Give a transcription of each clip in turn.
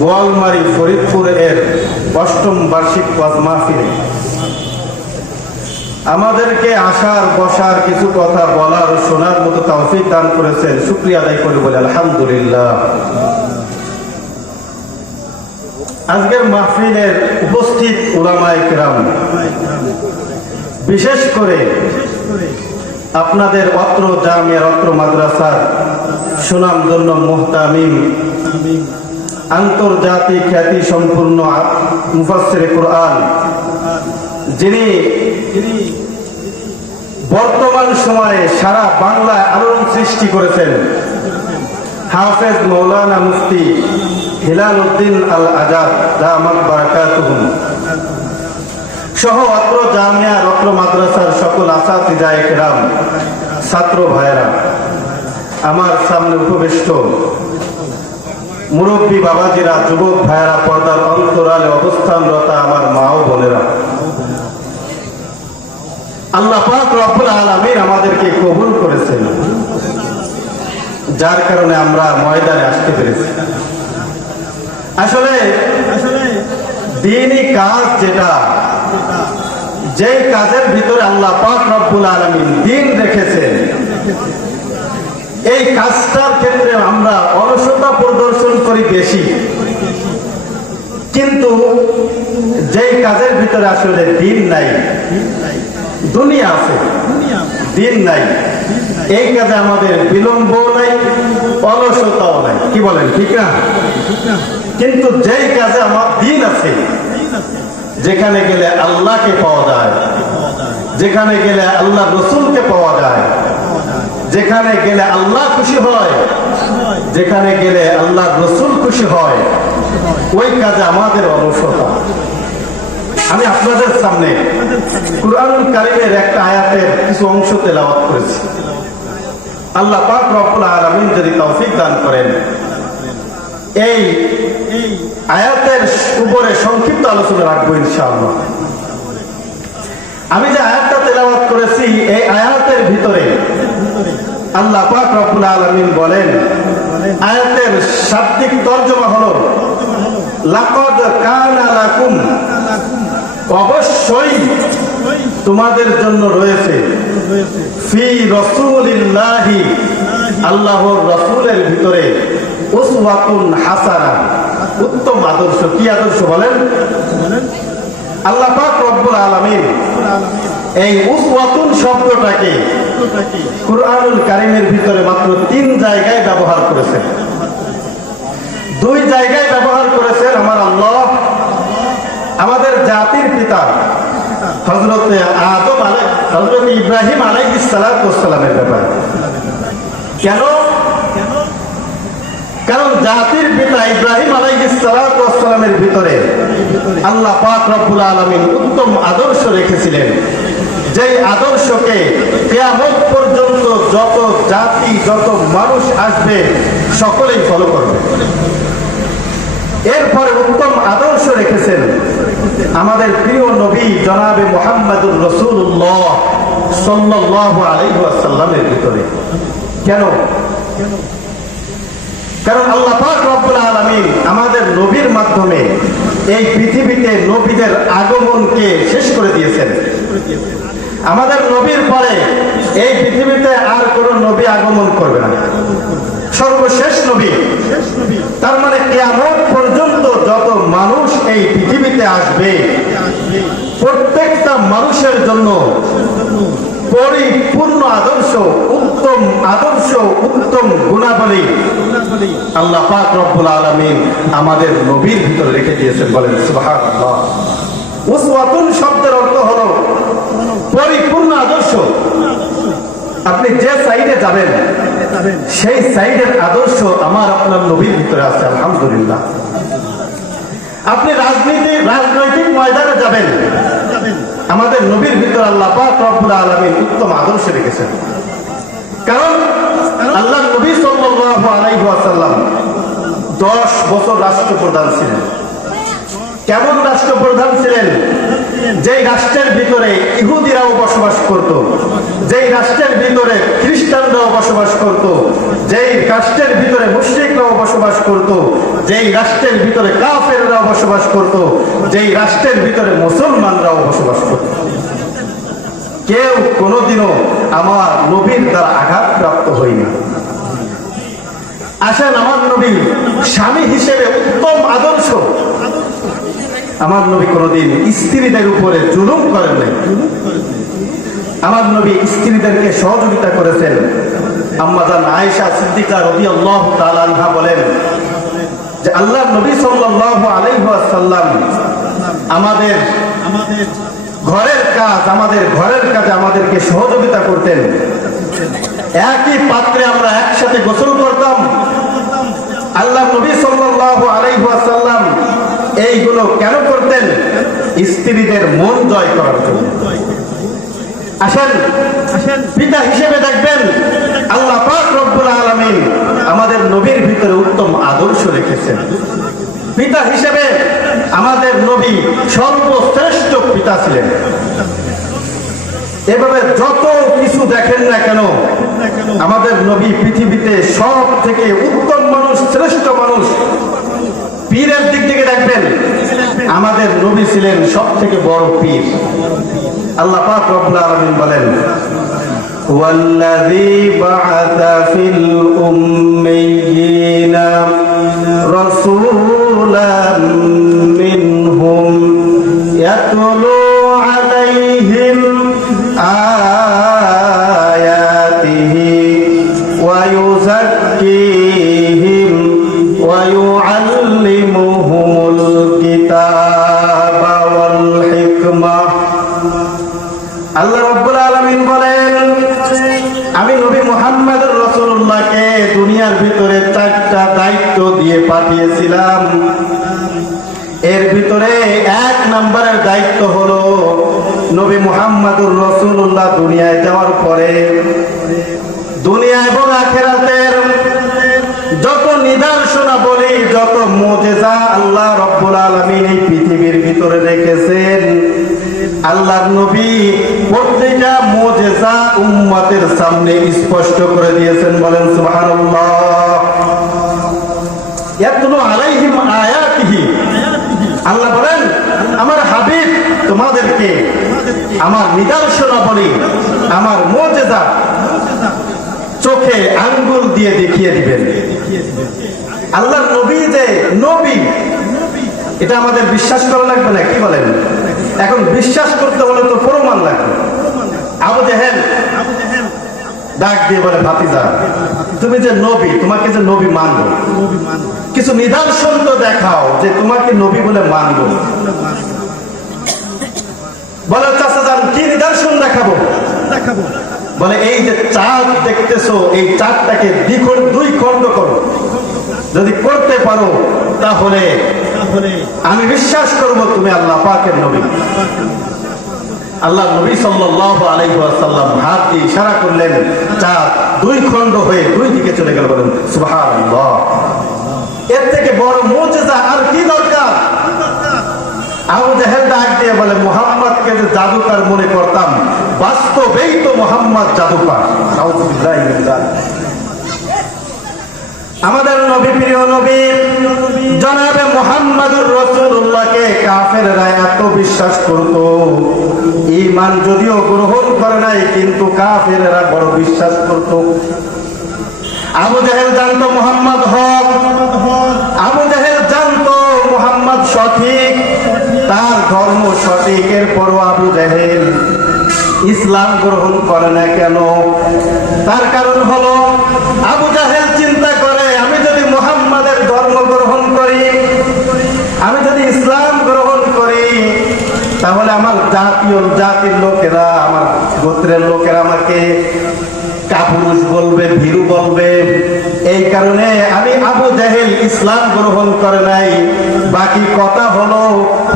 বোয়ালমারী ফরিদপুর এর ৮ম বার্ষিক ওয়াজ মাহফিলে আমাদেরকে আসার বসার কিছু কথা বলার ও শোনার মতো তৌফিক দান করেছেন। শুকরিয়া আদায় করে বলে আলহামদুলিল্লাহ। আজকের মাহফিলের উপস্থিত উলামায়ে কেরাম, বিশেষ করে আপনাদের অত্র জামিয়ার অত্র মাদ্রাসার সুনামধন্য মুহতামিম, আন্তর্জাতিক খ্যাতি সম্পূর্ণ মুফাসসিরে কুরআন, যিনি বর্তমান সময়ে সারা বাংলায় আলোড়ন সৃষ্টি করেছেন, হাফেজ মাওলানা মুফতি হিলাল উদ্দিন আল আজাদ দামাত বারাকাতুহুম সহ অত্র জামিয়া অত্র মাদ্রাসার সকল আসাতিজায়ে কেরাম, ছাত্র ভাইয়েরা, আমার সামনে উপবিষ্ট মুরব্বী বাবাজিরা, যুবক ভাইয়েরা, পর্দার অন্তরালে অবস্থানরত আমার মা ও বোনেরা, আল্লাহ পাক রব্বুল আলামিন আমাদেরকে কবুল করেছেন, যার কারণে আমরা ময়দানে আসতে পেরেছি। আসলে দ্বীনি কাজ যেটা, যেই কাজের ভিতরে আল্লাহ পাক রব্বুল আলামিন দ্বীন রেখেছেন, এই কাজটার ক্ষেত্রে আমরা অলসতা প্রদর্শন করি বেশি, কিন্তু যেই কাজের ভিতরে আসলে দ্বীন নাই, দুনিয়া আছে, দ্বীন নাই, এই কাজে আমাদের বিলম্ব নাই, অলসতাও নাই। কি বলেন, ঠিক না? কিন্তু যেই কাজে আমার দ্বীন আছে, যেখানে গেলে আল্লাহকে পাওয়া যায়, যেখানে গেলে আল্লাহ রসুলকে পাওয়া যায়, যেখানে গেলে আল্লাহ খুশি হয়, যেখানে গেলে আল্লাহ রসুল খুশি হয়, ওই কাজে আমাদের অলসতা। আমি আপনাদের সামনে কুরআনুল কারীমের একটা আয়াতের কিছু অংশ তেলাওয়াত করেছি। আল্লাহ পাক রব্বুল আলামিন যদি তৌফিক দান করেন, এই আয়াতের উপরে সংক্ষিপ্ত আলোচনা রাখবো ইনশাআল্লাহ। আমি যে আয়াতটা তেলাওয়াত করেছি, এই আয়াতের ভিতরে আল্লাহ পাক রব্বুল আলামিন বলেন, আয়াতের শাব্দিক তরজমা হলো লাকাদ কানা লাকুম, অবশ্যই তোমাদের জন্য রয়েছে, ফি রাসূলিল্লাহি, আল্লাহর রাসূলের ভিতরে, উসওয়াতুন হাসানা, উত্তম আদর্শ। কি আদর্শ বলেন? আল্লাহ পাক রব্বুল আলামিন এই উসওয়াতুন শব্দটাকে কুরআনুল কারীমের ভিতরে মাত্র 3 জায়গায় ব্যবহার করেছেন। 2 জায়গায় ব্যবহার করেছেন আমার আল্লাহ আমাদের জাতির পিতা হযরত আদম হযরত ইব্রাহিম আলাইহিস সালাতু ওয়াস সালামের ব্যাপারে। কেন? কারণ জাতির পিতা ইব্রাহিম আলাইহিস সালাতু ওয়াস সালামের ভিতরে আল্লাহ পাক রব্বুল আলামিন উত্তম আদর্শ রেখেছিলেন, যেই আদর্শকে কিয়ামত পর্যন্ত যত জাতি, যত মানুষ আসবে, সকলেই ফলো করবে। এরপরে উত্তম আদর্শ রেখেছেন আমাদের প্রিয় নবী জনাবে মুহাম্মদুর রাসূলুল্লাহ সাল্লাল্লাহু আলাইহি ওয়াসাল্লামের ভিতরে। কেন? কারণ আল্লাহ পাক রব্বুল আলামিন আমাদের নবীর মাধ্যমে এই পৃথিবীতে নবীদের আগমনকে শেষ করে দিয়েছেন। আমাদের নবীর পরে এই পৃথিবীতে আর কোন নবী আগমন করবে না, সর্বশেষ নবী। তার মানে কিয়ামত পর্যন্ত যত মানুষ এই পৃথিবীতে আসবে, প্রত্যেকটা মানুষের জন্য পরিপূর্ণ আদর্শ, উত্তম আদর্শ, উত্তম গুণাবলী আল্লাহ পাক রব্বুল আলামিন আমাদের নবীর ভিতরে রেখে দিয়েছেন। বলেন সুবহানাল্লাহ। উসওয়াতুন শব্দের অর্থ হলো পরিপূর্ণ আদর্শ। আপনি যে সাইডে যাবেন, সেই সাইডের আদর্শ আমার আপনার নবীর ভিতরে আছে, আলহামদুলিল্লাহ। আপনি রাজনৈতিক ময়দানে যাবেন, আমাদের নবীর ভিতরে আল্লাহ পাক রব্বুল আলামিন উত্তম আদর্শ রেখেছেন। কারণ আল্লাহ নবী সাল্লাল্লাহু আলাইহি ওয়াসাল্লাম 10 বছর রাষ্ট্রপ্রধান ছিলেন। কেমন রাষ্ট্রপ্রধান ছিলেন? যেই রাষ্ট্রের ভিতরে ইহুদিরাও বসবাস করত, যেই রাষ্ট্রের ভিতরে খ্রিস্টানরাও বসবাস করত, যেই রাষ্ট্রের ভিতরে মুশরিকরাও বসবাস করত, যেই রাষ্ট্রের ভিতরে কাফেররাও বসবাস করত, যেই রাষ্ট্রের ভিতরে মুসলমানরাও বসবাস করত, কেউ কোনোদিনও আমার নবীর দ্বারা আঘাতপ্রাপ্ত হয়নি। আসেন, আমার নবী স্বামী হিসেবে উত্তম আদর্শ। আমার নবী কোনদিন স্ত্রীদের উপরে জুলুম করেন নাই। আমার নবী স্ত্রীদেরকে সহযোগিতা করেছেন। আম্মা জান আয়েশা সিদ্দিকা রাদিয়াল্লাহু তাআলা আনহা বলেন যে আল্লাহর নবী সাল্লাল্লাহু আলাইহি ওয়াসাল্লাম আমাদের ঘরের কাজে আমাদেরকে সহযোগিতা করতেন। একই পাত্রে আমরা একসাথে গোসল করতাম। আল্লাহর নবী সাল্লাল্লাহু আলাইহি ওয়াসাল্লাম এইগুলো কেন করতেন? স্ত্রীদের মন জয় করার জন্য। আসেন, পিতা হিসেবে দেখবেন আল্লাহ পাক রব্বুল আলামিন আমাদের নবীর ভিতরে উত্তম আদর্শ রেখেছেন। পিতা হিসেবে আমাদের নবী সর্বশ্রেষ্ঠ পিতা ছিলেন। এভাবে যত কিছু দেখেন না কেন, আমাদের নবী পৃথিবীতে সব থেকে উত্তম মানুষ, শ্রেষ্ঠ মানুষ। পীরের দিক থেকে দেখবেন আমাদের নবী ছিলেন সব থেকে বড় পীর। আল্লাহ পাক রব্বুল আলামিন বলেন, ওয়াল্লাযী বা'আসা ফিল উম্মিয়িনা রাসূলান মিনহুম ইয়াতলু আলাইহিম আয়াতিহি ওয়া ইউযাক্কিহিম ওয়া ইউআল্লিমুহুমুল কিতাবা ওয়াল হিকমাহ। আল্লাহ রাব্বুল আলামিন বলেন, আমি নবী মুহাম্মদুর রাসূলুল্লাহকে দুনিয়ার ভিতরে 4টা দায়িত্ব দিয়ে পাঠিয়েছিলাম। এর ভিতরে 1 নম্বরের দায়িত্ব হলো নবী মুহাম্মদুর রাসূলুল্লাহ দুনিয়ায় যাওয়ার পরে দুনিয়া এবং আখিরাতের যত নিদর্শনা বলি, যত মুজিজা আল্লাহ রাব্বুল আলামিন এই পৃথিবীর ভিতরে রেখেছেন, আল্লাহর নবী প্রত্যেকটা মুজিজা উম্মতের সামনে স্পষ্ট করে দিয়েছেন। বলেন সুবহানাল্লাহ। ইয়াতলু আলাইহিম আয়াতিহি। আল্লাহ বলেন, আমার হাবিব তোমাদেরকে আমার নিদর্শনাবলী, আমার মুজিজা চোখে আঙ্গুল দিয়ে দেখিয়ে দিবেন। আল্লাহর নবী যে নবী, এটা আমাদের বিশ্বাস করা লাগবে না? কি বলেন? এখন বিশ্বাস করতে হলে তো প্রমাণ লাগবে। আবু জেহেল ডাক দিয়ে বলে, ভাতিজা তুমি যে নবী, তোমাকে যে নবী মানবো, কিছু নিদর্শন তো দেখাও যে তোমাকে নবী বলে মানবো। বলে, চাচা যান, কি নিদর্শন দেখাবো? বলে, এই যে চাঁদ দেখতেছো, এই চাঁদটাকে 2 খণ্ড করো। যদি করতে পারো তাহলে আমি বিশ্বাস করব তুমি আল্লাহ পাকের নবী। আল্লাহ নবী সাল্লাল্লাহু আলাইহি ওয়াসাল্লাম হাত দিয়ে ইশারা করলেন, চাঁদ 2 খণ্ড হয়ে 2 দিকে চলে গেল। বলেন সুবহানাল্লাহ। এর থেকে বড় মুজিজা আর কি দরকার? আবু জেহেল ডাক দিয়ে বলে, মুহাম্মদকে যে জাদুকর মনে করতাম, বাস্তবেই তো মুহাম্মদ জাদুকর। নাউযুবিল্লাহি মিন যালিক। আমাদের নবী, প্রিয় নবী জনাবে মুহাম্মদুর রাসূলুল্লাহকে কাফেররা এত বিশ্বাস করত, ঈমান যদিও গ্রহণ করে নাই কিন্তু কাফেররা বড় বিশ্বাস করত। আবু জেহেল জানতো মুহাম্মদ হক, আবু জেহেল জানতো মুহাম্মদ সঠিক, তার ধর্ম সঠিক। এরপরও আবু জেহেল ইসলাম গ্রহণ করে না কেন? তার কারণ হলো আবু জেহেল চিন্তা করে, আমি যদি মুহাম্মাদের ধর্ম গ্রহণ করি, আমি যদি ইসলাম গ্রহণ করি, তাহলে আমার জাতির লোকেরা, আমার গোত্রের লোকেরা আমাকে কাপুরুষ বলবে, ভীরু বলবে। এই কারণে আমি আবু জেহেল ইসলাম গ্রহণ করে নাই। বাকি কথা হলো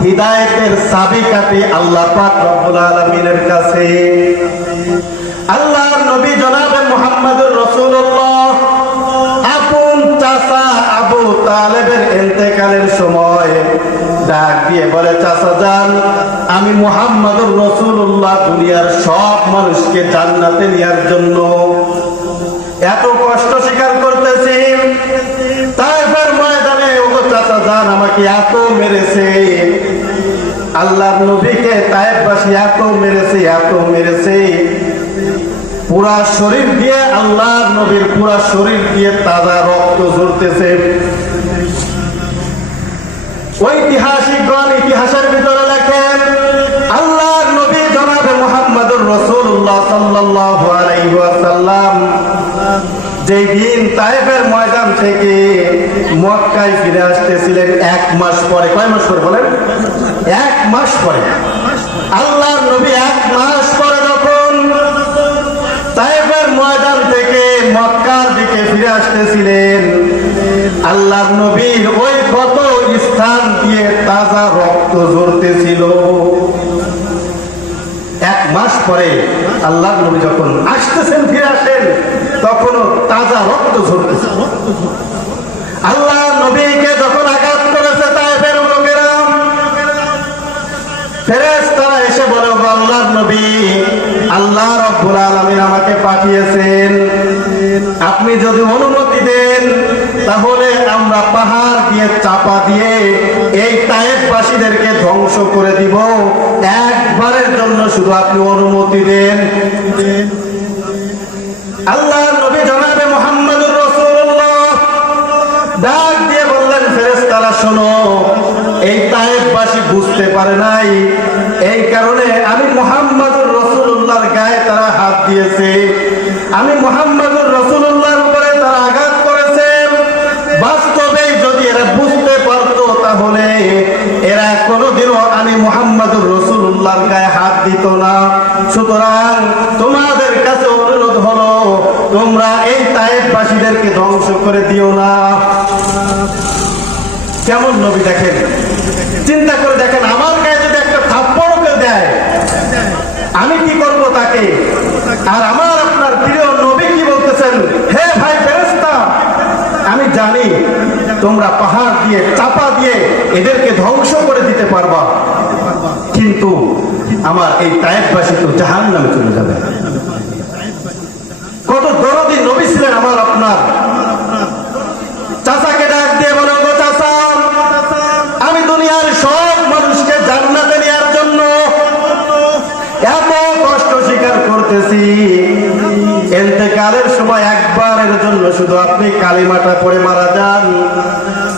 হিদায়াতের চাবিকাঠি আল্লাহ পাক রব্বুল আলামিনের কাছে। আল্লাহর নবী জনাবে মুহাম্মদুর রাসূলুল্লাহ আপন চাচা আবু তালেবের ইন্তেকালের সময় ডাক দিয়ে বলে, চাচা যান, আমি মুহাম্মদুর রাসূলুল্লাহ দুনিয়ার সব মানুষকে জান্নাতে নেওয়ার জন্য এত কষ্ট স্বীকার করতেছি। তাইফের ময়দানে ওগো চাচা যান আমাকে এত মেরেছে, আল্লাহর নবীকে তায়েফবাসী এত মেরেছে, পুরা শরীর দিয়ে, আল্লাহর নবীর পুরা শরীর দিয়ে তাজা রক্ত ঝরতেছে। ঐতিহাসিকগণ ইতিহাসের ভিতরে লেখেন, আল্লাহর নবী জনাবে মুহাম্মদুর রাসূলুল্লাহ সাল্লাল্লাহু আলাইহি ওয়াসাল্লাম যেই দিন তায়েফের ময়দান থেকে মক্কায় ফিরে আসতেছিলেন 1 মাস পরে। কয় মাস পরে বলেন? 1 মাস পরে। আল্লাহর নবী 1 মাস পরে যখন তায়েফের ময়দান থেকে মক্কার দিকে ফিরে আসতেছিলেন, আল্লাহর নবীর ওই ক্ষত স্থান দিয়ে তাজা রক্ত ঝরতেছিল। 1 মাস পরে আল্লাহর নবী যখন আসতেছেন, ফিরে আসেন, তখনও তাজা রক্ত ঝরতেছে। আল্লাহর নবীকে যখন আঘাত করেছে তায়েফের লোকেরা, ফেরেশতারা এসে বলে, আল্লাহর নবী, আল্লাহ রাব্বুল আলামিন আমাকে পাঠিয়েছেন, আপনি যদি অনুমতি দেন তাহলে আমরা পাহাড় দিয়ে চাপা দিয়ে এই তায়েফবাসীদেরকে ধ্বংস করে দিব, একবারের জন্য শুধু আপনি অনুমতি দেন। আল্লাহর নবী জনাবে মুহাম্মদুর রাসূলুল্লাহ ডাক দিয়ে বললেন, ফেরেশতারা শোনো, এই তায়েফবাসী বুঝতে পারে নাই, এই কারণে আমি মুহাম্মদুর রাসূলুল্লাহর গায়ে তারা হাত দিয়েছে, আমি মুহাম্মদুর রাসূলুল্লাহর উপরে তারা আঘাত করেছে। বাস্তবে যদি এরা বুঝতে পারতো তাহলে এরা কোনোদিনও আমি মুহাম্মদুর রাসূলুল্লাহর গায়ে হাত দিত না। সুতরাং তোমাদের কাছে অনুরোধ হলো, তোমরা এই তায়েফবাসীদেরকে ধ্বংস করে দিও না। কেমন নবী দেখেন, চিন্তা করে দেখেন, আমার গায়ে যদি একটা থাপ্পড় কেউ দেয় আমি কি করব তাকে? আর আমার আপনার প্রিয় নবী কি বলতেছেন, হে ভাই ফেরেশতা, আমি জানি তোমরা পাহাড় দিয়ে চাপা দিয়ে এদেরকে ধ্বংস করে দিতে পারবা, কিন্তু আমার এই তায়েফবাসী তো জাহান্নামে চলে যাবে। কত দরদি নবী ছিলেন আমার আপনার। চাচাকে ডাক দিয়ে বলো, গো চাচা, আমি দুনিয়ার সব মানুষকে জান্নাতে নেওয়ার জন্য এত কষ্ট স্বীকার করতেছি, ইন্তেকালের সময় একবারের জন্য শুধু আপনি কালিমাটা পড়ে মারা যান,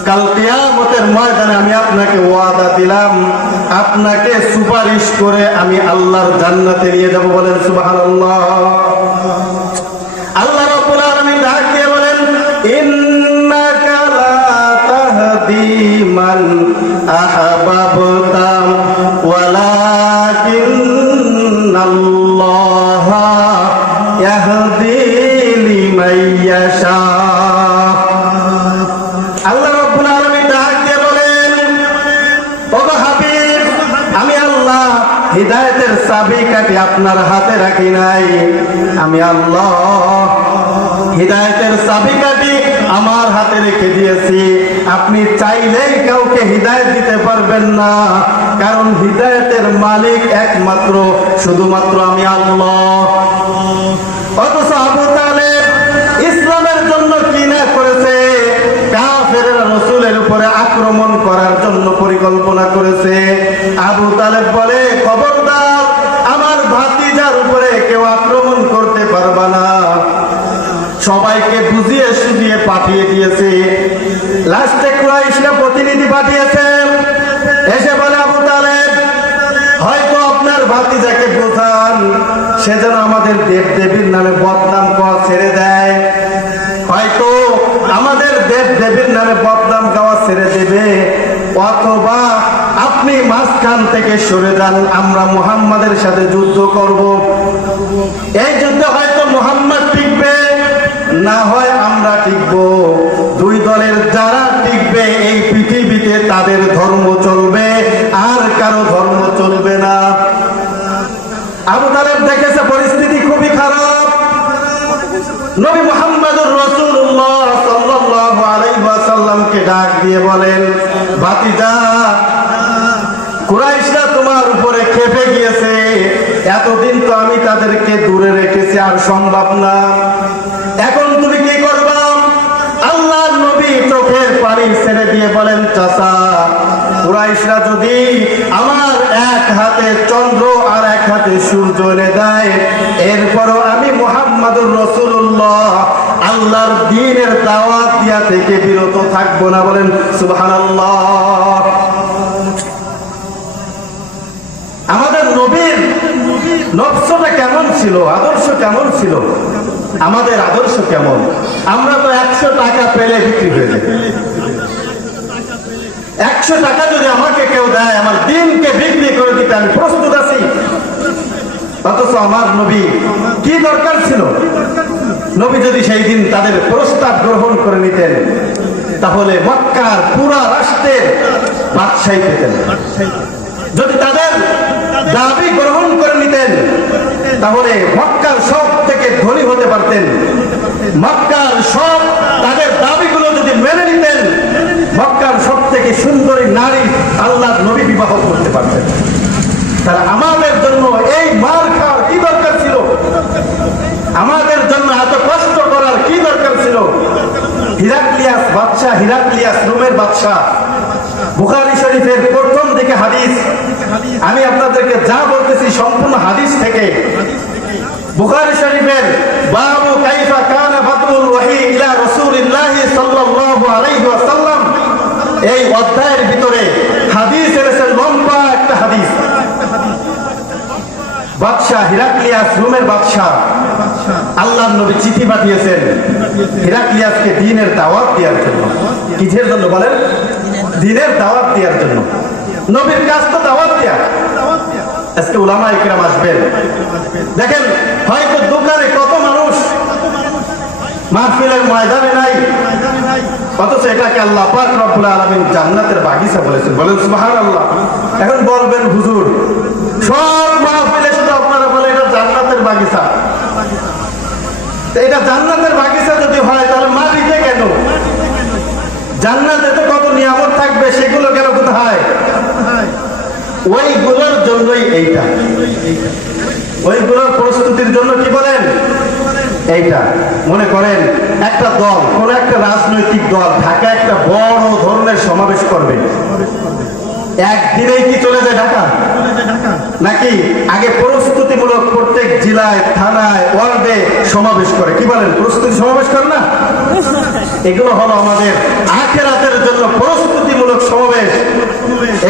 কাল কিয়ামতের ময়দানে আমি আপনাকে ওয়াদা দিলাম, আপনাকে সুপারিশ করে আমি আল্লাহর জান্নাতে নিয়ে যাব। বলেন সুবহানাল্লাহ। আল্লাহ রাব্বুল আলামিন ডাক দিয়ে বলেন, ইন্নাকা লা তাহদি মান আহবাবতা ওয়ালাকিন্নাল্লাহা ইয়াহদি লিমান ইয়াশা। আল্লাহ রাব্বুল আলামিন ডাক দিয়ে বলেন, ওগো হাবিব, আমি আল্লাহ হিদায়াতের চাবিকাঠি আপনার হাতে রাখি নাই, আমি আল্লাহ হিদায়াতের চাবিকাঠি আমার হাতে রেখে দিয়েছি। আপনি চাইলেই কাউকে হিদায়াত দিতে পারবেন না, কারণ হিদায়াতের মালিক একমাত্র শুধুমাত্র আমি আল্লাহ। অথচ আবু তালেব ইসলামের জন্য কি না করেছে, কাফেররা রাসূলের উপরে আক্রমণ করার জন্য পরিকল্পনা করেছে। আবু তালেব বলে, খবরদার, আমার ভাতিজার উপরে কেউ আক্রমণ করতে পারবে না। সবাইকে বুঝিয়ে সুঝিয়ে পাঠিয়ে দিয়েছে। লাস্টে কুরাইশরা প্রতিনিধি পাঠিয়েছে, এসে বলে, আবু তালেব, হয়তো আপনার ভাতিজাকে বোঝান, সে যেন আমাদের দেব দেবীর নামে বদনাম করা ছেড়ে দেয়, হয়তো আমাদের দেব দেবীর নামে বদনাম গাওয়া ছেড়ে দেবে, অথবা আপনি মাঝখান থেকে সরে যান, আমরা মুহাম্মাদের সাথে যুদ্ধ করব। এই যুদ্ধে হয়তো মুহাম্মদ টিকবে, না হয় আমরা টিকব। দুই দলের যারা টিকবে এই পৃথিবীতে তাদের ধর্ম চলবে, আর কারো ধর্ম চলবে না। আবু তালেব দেখেছে পরিস্থিতি খুবই খারাপ। নবী মুহাম্মদুর রাসূলুল্লাহ সাল্লাল্লাহু আলাইহি ওয়াসাল্লামকে ডাক দিয়ে বলেন, ভাতিজা, এতদিন তো আমি তাদেরকে দূরে রেখেছি, আর সম্ভব না। এখন তুমি কি করবা? আল্লাহর নবী চোখের পানি ছেড়ে দিয়ে বলেন, চাচা, কুরাইশরা যদি আমার এক হাতে চন্দ্র আর এক হাতে সূর্য এনে দেয়, এরপরও আমি মুহাম্মাদুর রাসূলুল্লাহ আল্লাহর দ্বীনের দাওয়াত দিয়া থেকে বিরত থাকবো না। বলেন সুবহানাল্লাহ। আমাদের নবীর নফসটা কেমন ছিল, আদর্শ কেমন ছিল, আমাদের আদর্শ কেমন? আমরা তো 100 টাকা পেলে বিক্রি হয়ে যাই। 100 টাকা যদি আমাকে কেউ দেয়, আমার দিনকে বিক্রি করে দিতে আমি প্রস্তুত আছি। অথচ আমার নবী কি দরকার ছিল? নবী যদি সেই দিন তাদের প্রস্তাব গ্রহণ করে নিতেন, তাহলে মক্কার পুরা রাষ্ট্রের বাদশাহী পেতেন। যদি তাদের দাবি গ্রহণ করে নিতেন, তাহলে মক্কার সব থেকে ধনী হতে পারতেন। মক্কার সব তাদের দাবিগুলো যদি মেনে নিতেন, মক্কার সব থেকে সুন্দরী নারী আল্লাহর নবী বিবাহ করতে পারতেন। তারা আমাদের জন্য এই মার খাওয়ার কি দরকার ছিল? আমাদের জন্য এত কষ্ট করার কি দরকার ছিল? হিরাক্লিয়াস বাদশাহ, হিরাক্লিয়াস রোমের বাদশাহ, বুখারী শরীফের প্রথম দিকে হাদিস, আমি আপনাদেরকে যা বলতেছি সম্পূর্ণ হাদিস থেকে। বুখারী শরীফের বাবু কাইফা কানা বাদরুল ওয়াহি ইলা রাসূলিল্লাহি সাল্লাল্লাহু আলাইহি ওয়াসাল্লাম, এই অধ্যায়ের ভিতরে হাদিস এসেছে, লম্বা একটা হাদিস। বাদশাহ হিরাক্লিয়াস রোমের বাদশাহ, আল্লাহর নবী চিঠি পাঠিয়েছেন হিরাক্লিয়াসকে দ্বীনের দাওয়াত দেওয়ার জন্য। কিসের জন্য বলেন? দ্বীনের দাওয়াত দেওয়ার জন্য। নবীর কাজ তো দাওয়াত দেয়া। আজকে উলামায়ে কেরাম আসবেন, দেখেন হয়তো দোকানে কত মানুষ, মাহফিলের ময়দানে নাই, অথচ এটাকে আল্লাহ পাক রব্বুল আলামিন জান্নাতের বাগিচা বলেছেন। বলেন সুবহানাল্লাহ। এখন বলবেন হুজুর, সব মাহফিলে শুধু আপনারা বলেন এটা জান্নাতের বাগিচা। এটা জান্নাতের বাগিচা যদি হয়, তাহলে মাটিতে কেন? জান্নাতে তো কত নিয়ামত থাকবে, সেগুলো কেন কোথায়? ওইগুলোর জন্যই এইটা, ওইগুলোর প্রস্তুতির জন্য কি বলেন এইটা। মনে করেন একটা দল, কোন একটা রাজনৈতিক দল ঢাকা একটা বড় ধরনের সমাবেশ করবে, একদিনেই কি চলে যায় ঢাকা? নাকি আগে প্রস্তুতিমূলক প্রত্যেক জেলায়, থানায়, ওয়ার্ডে সমাবেশ করে? কি বলেন, প্রস্তুতি সমাবেশ করে না? এগুলো হলো আমাদের আখিরাতের জন্য প্রস্তুতিমূলক সমাবেশ।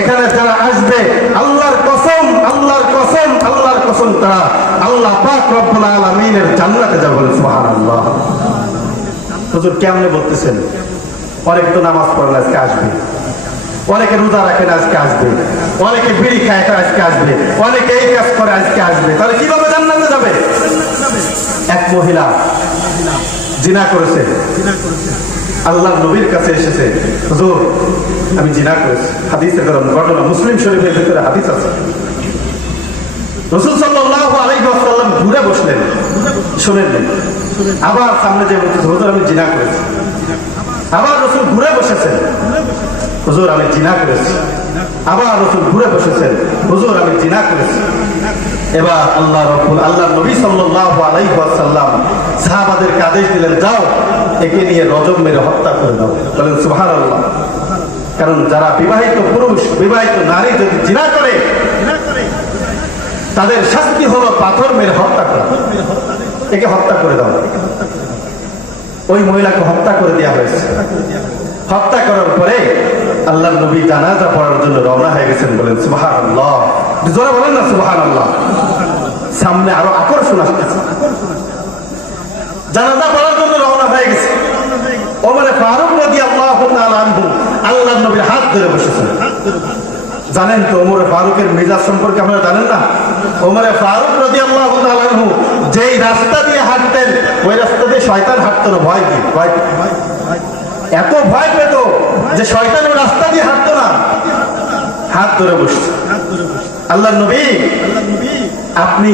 এখানে যারা আসবে, আল্লাহর কসম, আল্লাহর কসম, আল্লাহর কসম, তারা আল্লাহ পাক রব্বুল আলামিনের জান্নাতে যাবে। বলেন সুবহানাল্লাহ। হুজুর কেমনে বলতেছেন? অনেকে তো নামাজ পড়ে না, আজকে আসবে। অনেকে রোজা রাখেন, আজকে আসবে। অনেকে বিড়ি খায়, আজকে আসবে। অনেকে এই কাজ করে, আজকে আসবে। তাহলে কিভাবে জান্নাতে যাবে? এক মহিলা জিনা করেছে, আল্লাহর নবীর কাছে এসেছে, হুজুর আমি জিনা করেছি। হাদিসের ঘটনা মুসলিম শরীফের ভিতরে হাদিস আছে। রাসূল সাল্লাল্লাহু আলাইহি ওয়াসাল্লাম ঘুরে বসলেন, শুনেননি। আবার সামনে যে বলতেছে, হুজুর আমি জিনা করেছি। আবার রাসূল ঘুরে বসেছেন, হুজুর আমি জিনা করেছি। আবার রাসূল ঘুরে বসেছেন, হুজুর আমি জিনা করেছি। এবার আল্লাহ নবী সাল্লাল্লাহু আলাইহি ওয়াসাল্লাম সাহাবাদেরকে আদেশ দিলেন, যাও একে নিয়ে রজম মেরে হত্যা করে দাও। বলেন সুবহানাল্লাহ। কারণ যারা বিবাহিত পুরুষ, বিবাহিত নারী যদি জিনা করে, তাদের শাস্তি হলো পাথর মেরে হত্যা করা। একে হত্যা করে দাও। ওই মহিলাকে হত্যা করে দেওয়া হয়েছে। হত্যা করার পরে আল্লাহর নবী জানাজা পড়ার জন্য রওনা হয়ে গেছেন। বলেন সুবহানাল্লাহ। জোরে বলেন না সুবহানাল্লাহ। সামনে আরো আকর্ষণ আসতেছে। জানাজা পড়ার জন্য রওনা হয়ে গেছে। ওমর ফারুক রাদিয়াল্লাহু তাআলা আনহু আল্লাহর নবীর হাত ধরে বসেছেন। জানেন তো ওমর ফারুকের মেজাজ সম্পর্কে আপনারা জানেন না? ওমর ফারুক রাদিয়াল্লাহু তাআলা আনহু যেই রাস্তা দিয়ে হাঁটতেন, ওই রাস্তা দিয়ে শয়তান হাঁটতো না। ভয় কি? এত ভয় পেত যে শয়তান ওই রাস্তা দিয়ে হাঁটতো না, হাত ধরে বসছে। আল্লাহর নবী, আপনি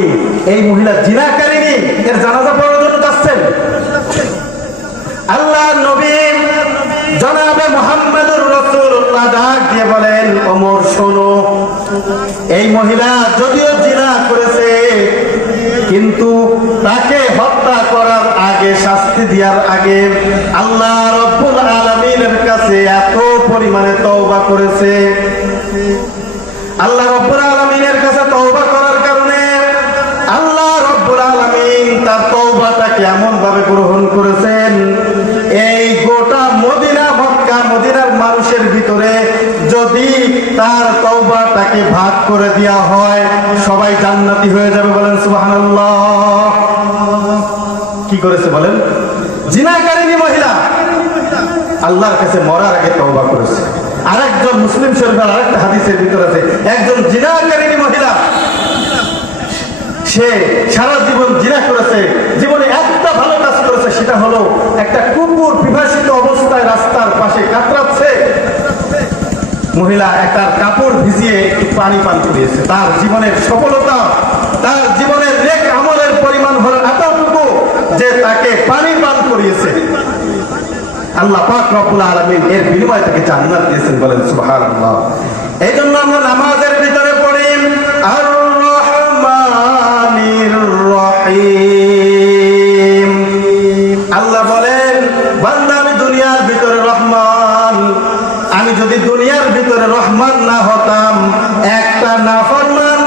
এই মহিলা জিনাকারিনী, এর জানাজা পড়ার জন্য যাচ্ছেন। আল্লাহর নবী জনাবে মুহাম্মদুর রাসূলুল্লাহ ডাক দিয়ে বলেন, ওমর শোনো, এই মহিলা যদিও জিনা করেছে, কিন্তু তাকে হত্যা করার আগে, শাস্তি দেওয়ার আগে আল্লাহ রব্বুল আলামিনের কাছে এত পরিমাণে তওবা করেছে। আল্লাহ রব্বুল আলামিনের কাছে তওবা করার কারণে আল্লাহ রব্বুল আলামিন তার তওবাটাকে এমন ভাবে গ্রহণ করেছেন, এই গোটা মদিনা, মক্কা মদিনার মানুষের ভিতরে যদি তার তওবাটাকে ভাগ করে দেওয়া হয়, সবাই জান্নাতি হয়ে যাবে। বলেন সুবহানাল্লাহ। কি করেছে বলেন? জিনাকারিনী মহিলা আল্লাহর কাছে মরার আগে তওবা করেছে। আরেকজন মুসলিম শরীফের আরেকটা হাদিসের ভিতর আছে, একজন জিনাকারিনী মহিলা, সে সারা জীবন জিনা করেছে, জীবনে একটা ভালো কাজ করেছে, সেটা হলো একটা কুকুর পিপাসিত অবস্থায় রাস্তার পাশে কাতরাচ্ছে, মহিলা একটা কাপড় ভিজিয়ে একটু পানি পান করিয়েছে। তার জীবনের সফলতা, তার জীবনের নেক আমলের পরিমাণ হলো এতটুকু যে তাকে পানি পান করিয়েছে। আল্লাহ পাক রব্বুল আলামিন এর বিনিময়ে তাকে জান্নাত দিয়েছেন। বলেন সুবহানাল্লাহ। এই জন্য আমরা নামাজের ভিতরে পড়ি আর রহমানির রহিম। আল্লাহ বলেন, বান্দা আমি দুনিয়ার ভিতরে রহমান, আমি যদি দুনিয়ার ভিতরে রহমান না হতাম, একটা নাফরমান,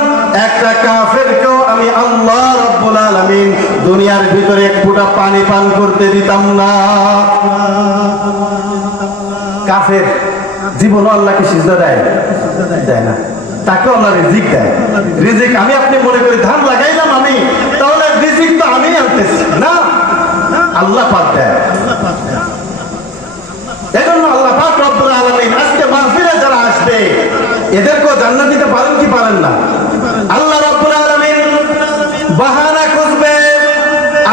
একটা কাফেরকেও আমি আল্লাহ রব্বুল আলামিন দুনিয়ার ভিতরে এক ফোঁটা পানি পান করতে দিতাম না। কাফের জীবন আল্লাহকে সিজদা দেয় না, তাকে আল্লাহ রিজিক দেয়। রিজিক আমি আপনি মনে করি ধান লাগাইলাম আমি, তাহলে রিজিক তো আমি আনতেছি না, আল্লাহ পাক দেয়। এজন্য আল্লাহ পাক রব্বুল আলামিন আজকে মাহফিলে যারা আসবে এদেরকেও জান্নাত দিতে পারেন কি পারেন না? আল্লাহ রব্বুল আলামিন বাহানা খুঁজবে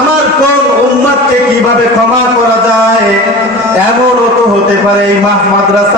আমার কোন উম্মতকে কিভাবে ক্ষমা করা যায়। এমনও তো হতে পারে এই মাদ্রাসা